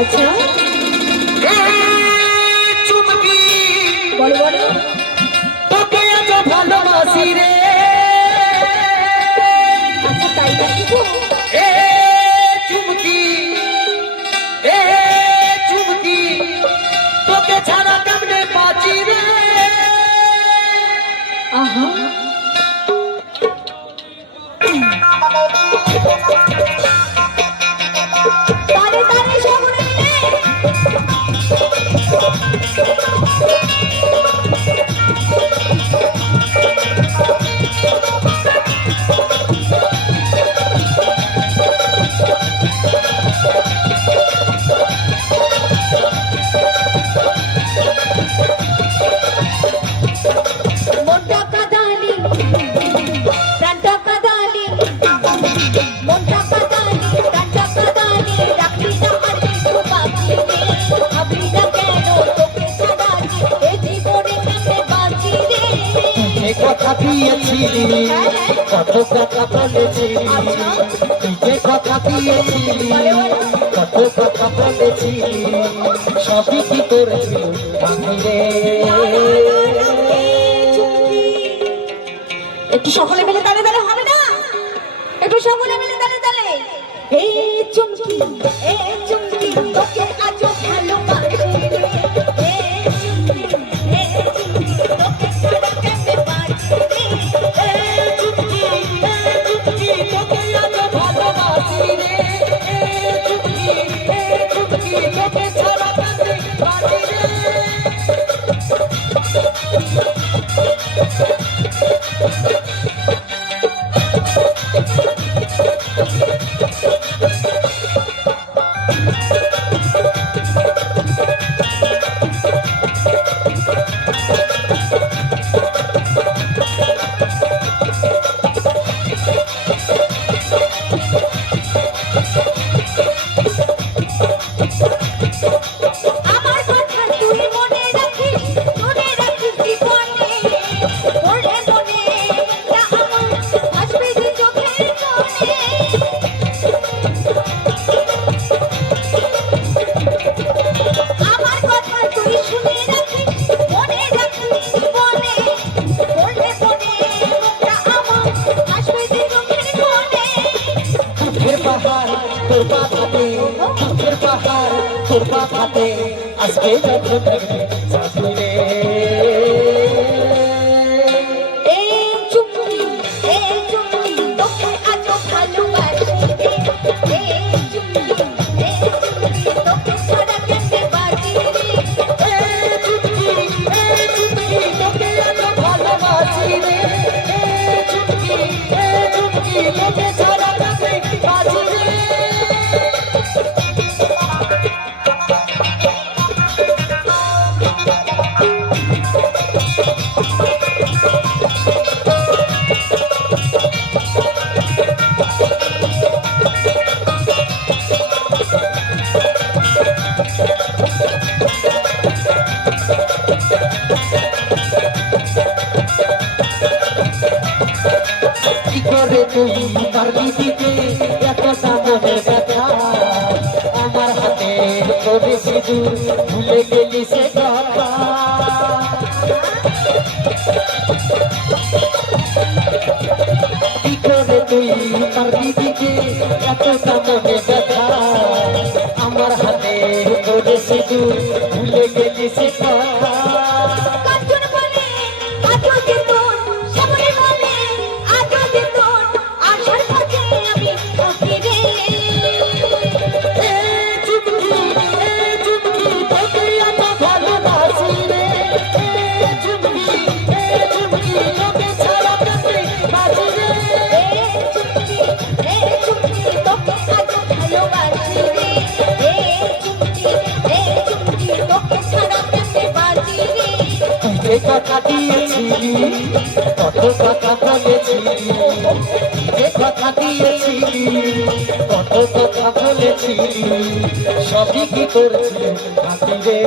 আচ্ছা চুমকি বলো বলো তোকে এত ভালোবাসি রে। আচ্ছা তাই নাকি গো? এ চুমকি এ চুমকি তোকে ছাড়া কেমনে বাঁচি রে। আহা তারে তারে শহরে মনটা কাদালি প্রাণটা কাদালি মনটা কাদালি প্রাণটা কাদালি রাখলি না আর কিছু বাকি নেই ভাবলি না কেন তোকে ছাড়া এ জীবনে কেমনে বাঁচি রে। যে কথা দিয়েছিলি কত কথা বলেছিলি যে কথা দিয়েছিলি কত কথা বলেছিলি সবই কি করেছিল আমি রে। একটু সকলে মিলে তালে তালে হবে না? একটু সকলে মিলে তালে তালে এই চুমকি তোকে আজও ভালোবাসি রে। এই চুমকি তোকে ছাড়া কেমনে বাঁচি রে। এই চুমকি তোকে এত ভালোবাসি রে। এই চুমকি তোকে ছাড়া কেমনে বাঁচি রে। আমার কথা তুই মনে রাখিস জীবনে মনে মনে না আমার ভাসবে যে চোখের কোণে। আমার কথা তুই শুনে রাখিস মনে রাখিস জীবনে মনে মনে না আমার ভাসবে যে চোখের কোণে। দুঃখের পাহাড় তোর পাখাতে দুঃখের পাহাড় তোর পাখাতে আজকে যখন থাকবে সাথী রে। এই চুমকি তোকে আজও ভালোবাসি রে। এই চুমকি তোকে ছাড়া কেমনে বাঁচি রে। এই চুমকি তোকে এত ভালোবাসি রে। এই চুমকি তোকে ছাড়া কেমনে বাঁচি রে। কি করে তুই তার দিদিকে এতটা মনে ব্যথা আমার হাতে তোরে সিঁদুর ভুলে গেলি সে কথা। কি করে তুই তার দিদিকে এতটা মনে ব্যথা আমার হাতে তোরে সিঁদুর ভুলে গেলি সে কথা। কাঞ্চন বনে আজও যেতন সামনে বনে আজও যেতন আশার খোঁজে আমি থাকি রে। এই চুমকি তোকে এত ভালোবাসি রে। এই চুমকি তোকে ছাড়া কেমনে বাঁচি রে। এই চুমকি তোকে আজও ভালোবাসি রে। এই চুমকি তোকে ছাড়া কেমনে বাঁচি রে। তুই যে কথা দিয়েছিলি কত কথা বলেছিলি যে কথা দিয়েছিলি কত কথা বলেছিলি সবই কি করছিলি বাকি রে।